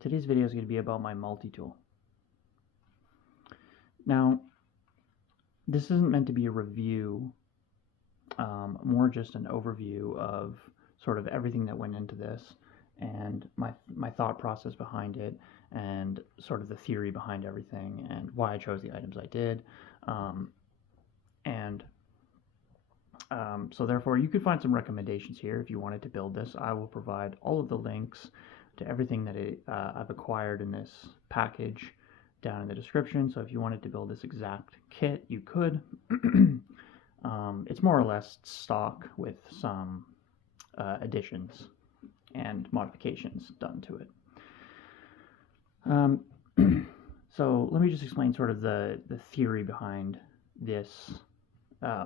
Today's video is going to be about my multi-tool. Now, this isn't meant to be a review, more just an overview of sort of everything that went into this and my thought process behind it and sort of the theory behind everything and why I chose the items I did. So therefore, you could find some recommendations here if you wanted to build this. I will provide all of the links to everything that I've acquired in this package down in the description. So if you wanted to build this exact kit, you could. It's more or less stock with some additions and modifications done to it. So let me just explain sort of the theory behind this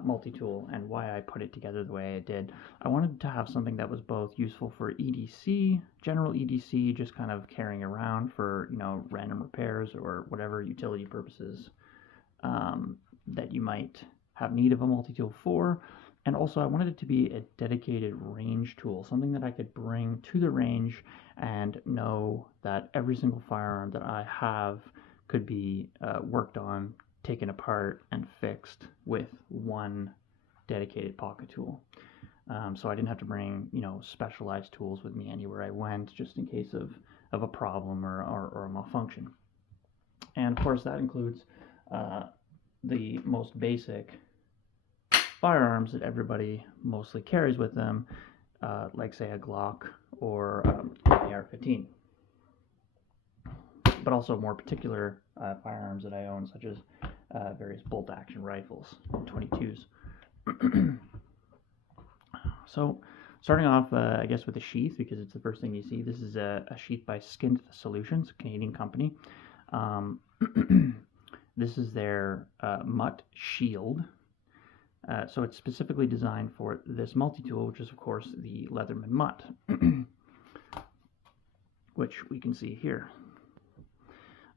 multi-tool and why I put it together the way I did. I wanted to have something that was both useful for EDC, general EDC, just kind of carrying around for, random repairs or whatever utility purposes that you might have need of a multi-tool for. And also I wanted it to be a dedicated range tool, something that I could bring to the range and know that every single firearm that I have could be worked on, taken apart, and fixed with one dedicated pocket tool. So I didn't have to bring, specialized tools with me anywhere I went, just in case of a problem or a malfunction. And of course that includes the most basic firearms that everybody mostly carries with them, like say a Glock or an AR-15. But also more particular firearms that I own, such as various bolt-action rifles and 22s. So, starting off, I guess, with the sheath, because it's the first thing you see. This is a sheath by Skint Solutions, a Canadian company. This is their Mutt Shield. So it's specifically designed for this multi-tool, which is, of course, the Leatherman Mutt, which we can see here.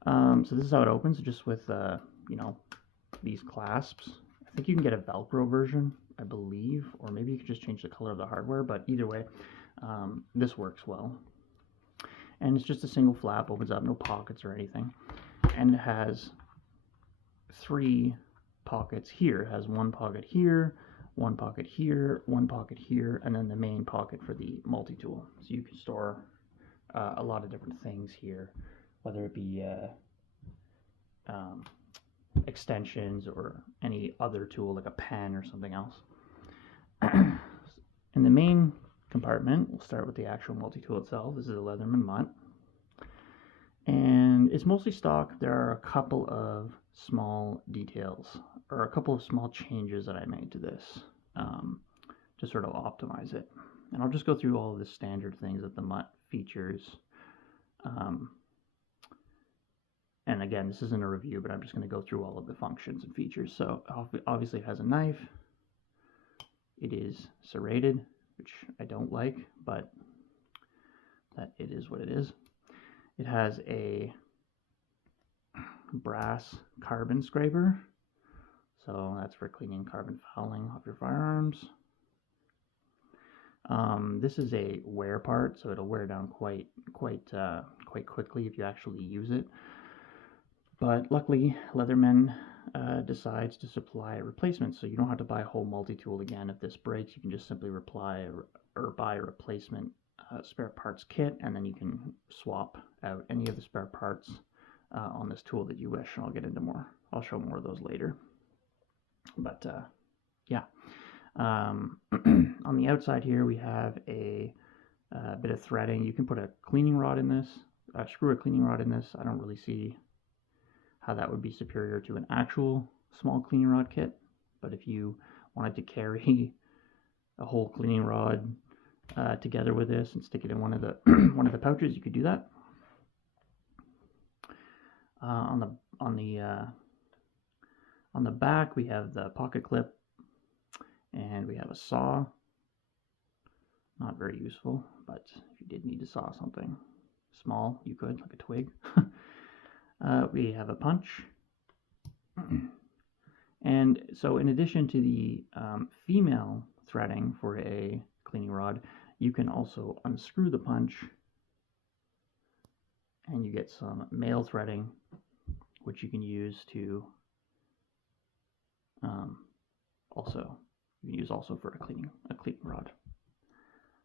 So this is how it opens, just with, these clasps. I think you can get a Velcro version, I believe, or maybe you could just change the color of the hardware, but either way, this works well. And it's just a single flap, opens up, no pockets or anything. And it has 3 pockets here. It has one pocket here, one pocket here, one pocket here, and then the main pocket for the multi-tool. So you can store a lot of different things here, whether it be extensions or any other tool like a pen or something else. In the main compartment, we'll start with the actual multi-tool itself. This is a Leatherman Mutt, and it's mostly stock. There are a couple of small details or a couple of small changes that I made to this to sort of optimize it. And I'll just go through all of the standard things that the Mutt features. And again, this isn't a review, but I'm just going to go through all of the functions and features. So obviously it has a knife. It is serrated, which I don't like, but that it is what it is. It has a brass carbon scraper. So that's for cleaning carbon fouling off your firearms. This is a wear part, so it'll wear down quite quickly if you actually use it. But luckily, Leatherman decides to supply a replacement, so you don't have to buy a whole multi-tool again. If this breaks, you can just simply buy a replacement spare parts kit, and then you can swap out any of the spare parts on this tool that you wish. And I'll get into more. I'll show more of those later. But yeah, on the outside here we have a bit of threading. You can put a cleaning rod in this, screw a cleaning rod in this. I don't really see how that would be superior to an actual small cleaning rod kit, but if you wanted to carry a whole cleaning rod together with this and stick it in one of the one of the pouches, you could do that. On the back we have the pocket clip, and we have a saw. Not very useful, but if you did need to saw something small, you could, like a twig. We have a punch. And so in addition to the female threading for a cleaning rod, you can also unscrew the punch and you get some male threading, which you can use to also for a cleaning rod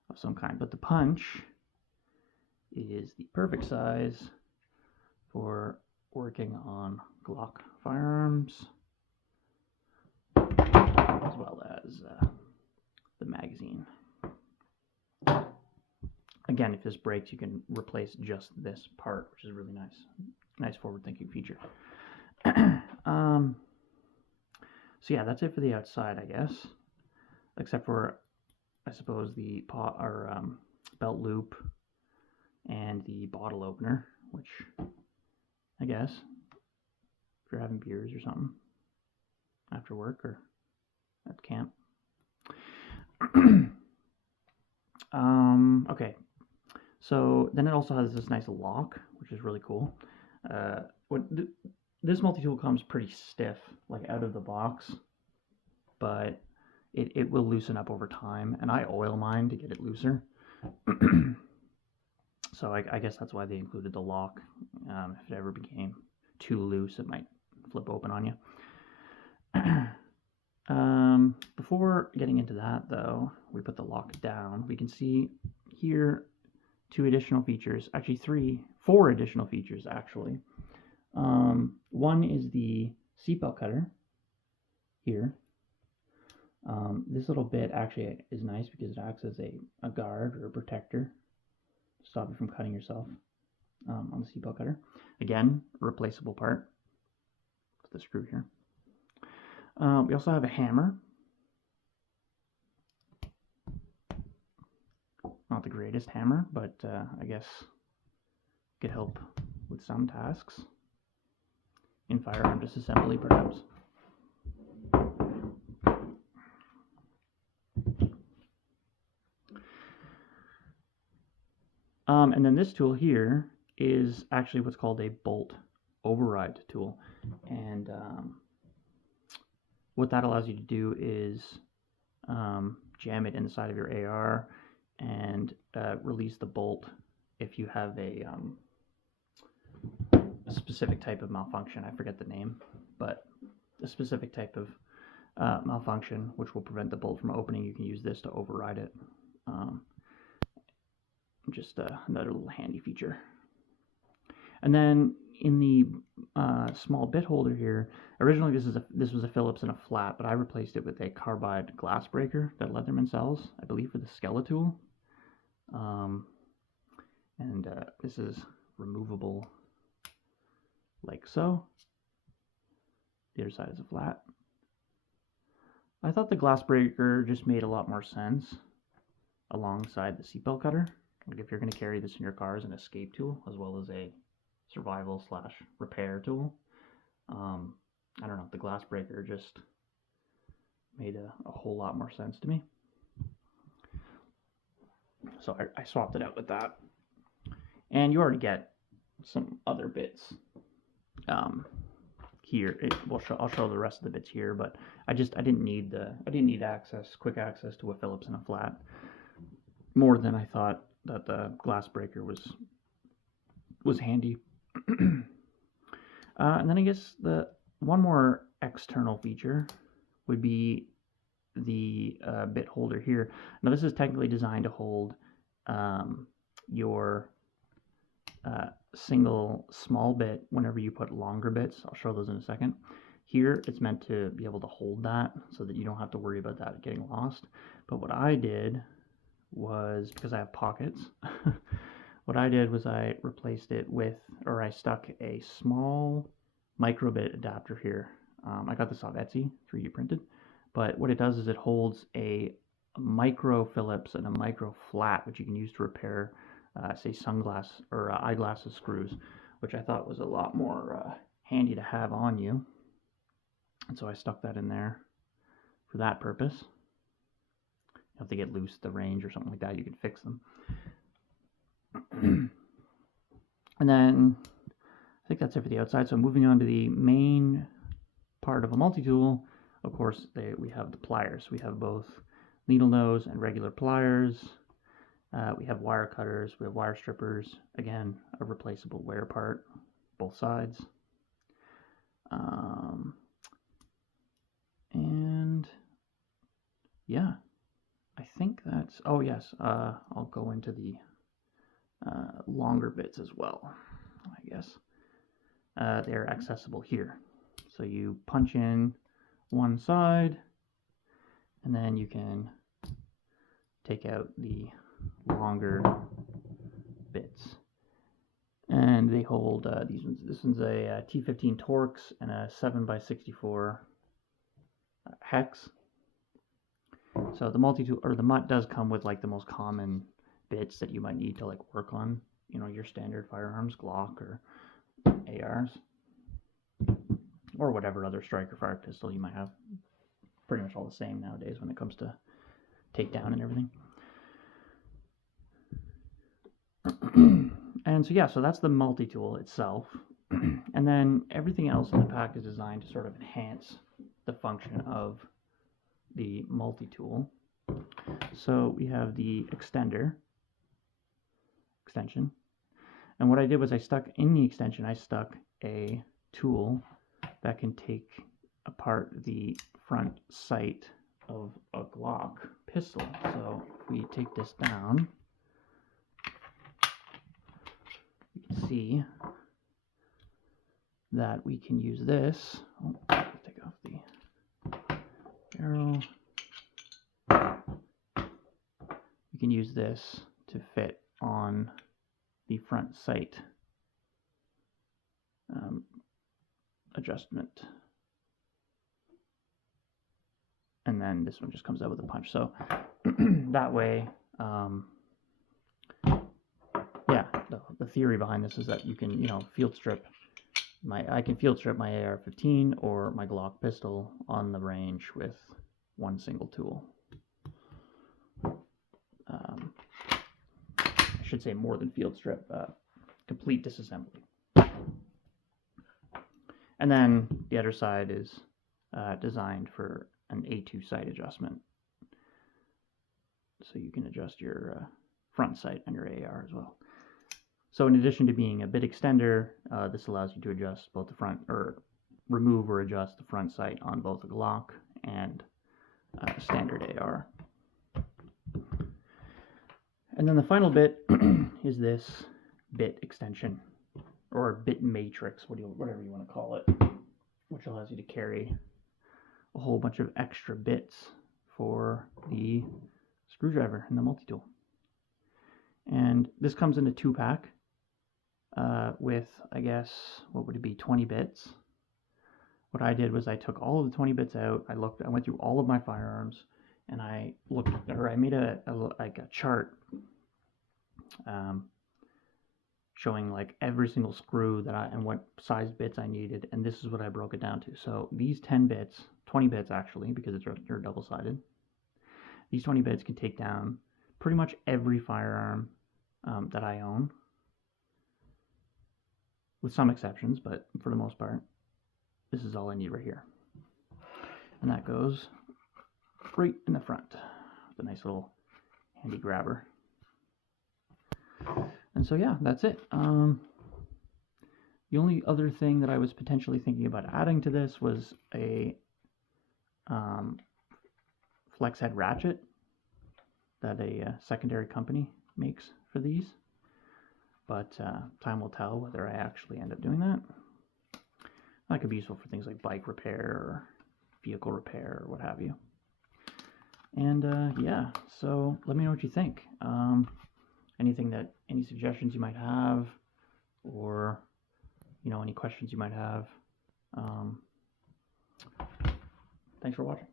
of some kind. But the punch is the perfect size for working on Glock firearms, as well as the magazine. Again, if this breaks, you can replace just this part, which is really nice. Nice forward-thinking feature. So yeah, that's it for the outside, I guess. Except for, I suppose, the belt loop and the bottle opener, which I guess if you're having beers or something after work or at camp. Okay, so then it also has this nice lock, which is really cool. This multi-tool comes pretty stiff, like out of the box, but it will loosen up over time, and I oil mine to get it looser. So I guess that's why they included the lock. If it ever became too loose, it might flip open on you. Before getting into that, though, we put the lock down. We can see here 2 additional features, actually 4 additional features, actually. One is the seatbelt cutter here. This little bit actually is nice because it acts as a guard or a protector to stop you from cutting yourself on the seatbelt cutter. Again, replaceable part with the screw here. We also have a hammer. Not the greatest hammer, but I guess could help with some tasks. In firearm disassembly, perhaps. And then this tool here is actually what's called a bolt override tool. And what that allows you to do is jam it inside of your AR and release the bolt if you have a specific type of malfunction. I forget the name, but a specific type of malfunction which will prevent the bolt from opening. You can use this to override it. Just another little handy feature. And then in the small bit holder here, originally this was a Phillips and a flat, but I replaced it with a carbide glass breaker that Leatherman sells, I believe, for the Skellatool. And this is removable like so. The other side is a flat. I thought the glass breaker just made a lot more sense alongside the seatbelt cutter. Like if you're going to carry this in your car as an escape tool as well as a survival / repair tool, I don't know, the glass breaker just made a whole lot more sense to me. So I swapped it out with that. And you already get some other bits here. I'll show the rest of the bits here, but I didn't need quick access to a Phillips and a flat more than I thought that the glass breaker was handy. And then I guess the one more external feature would be the bit holder here. Now this is technically designed to hold your single small bit whenever you put longer bits. I'll show those in a second. Here it's meant to be able to hold that so that you don't have to worry about that getting lost. But what I did was, because I have pockets, what I did was I replaced it with, or I stuck a small microbit adapter here. I got this off Etsy, 3D printed, but what it does is it holds a micro Phillips and a micro flat, which you can use to repair, say, sunglass or eyeglasses screws, which I thought was a lot more handy to have on you. And so I stuck that in there for that purpose. If they get loose at the range or something like that, you can fix them. And then I think that's it for the outside. So moving on to the main part of a multi-tool, of course, we have the pliers. We have both needle nose and regular pliers. We have wire cutters, we have wire strippers, again, a replaceable wear part, both sides. And yeah, I think that's, oh yes, I'll go into the longer bits as well, I guess. They're accessible here. So you punch in one side, and then you can take out the longer bits. And they hold these ones. This one's a T15 Torx and a 7x64 hex. So the multi-tool, or the MUT, does come with like the most common bits that you might need to like work on, you know, your standard firearms, Glock or ARs, or whatever other striker fire pistol you might have. Pretty much all the same nowadays when it comes to takedown and everything. And so yeah, so that's the multi-tool itself. And then everything else in the pack is designed to sort of enhance the function of the multi-tool. So we have the extension. And what I did was I stuck in the extension, I stuck a tool that can take apart the front sight of a Glock pistol. So if we take this down, you can see that we can use this. Oh, take off the barrel. We can use this to fit on the front sight adjustment. And then this one just comes out with a punch. So that way, yeah, the theory behind this is that you can, you know, field strip I can field strip my AR-15 or my Glock pistol on the range with one single tool. I should say more than field strip, complete disassembly. And then the other side is designed for an A2 sight adjustment. So you can adjust your front sight on your AR as well. So in addition to being a bit extender, this allows you to adjust both the front, or remove or adjust the front sight on both a Glock and a standard AR. And then the final bit is this bit extension, or bit matrix, whatever you want to call it, which allows you to carry a whole bunch of extra bits for the screwdriver and the multi-tool. And this comes in a 2-pack with, I guess, what would it be, 20 bits. What I did was I took all of the 20 bits out. I went through all of my firearms, and I made a chart showing like every single screw and what size bits I needed, and this is what I broke it down to. So these 10 bits, 20 bits actually, because they're double-sided. These 20 bits can take down pretty much every firearm that I own, with some exceptions, but for the most part, this is all I need right here. And that goes right in the front with a nice little handy grabber. And so yeah, that's it. The only other thing that I was potentially thinking about adding to this was a flex head ratchet that a secondary company makes for these. But time will tell whether I actually end up doing that. That could be useful for things like bike repair or vehicle repair or what have you. And yeah, so let me know what you think. Any suggestions you might have, or any questions you might have. Thanks for watching.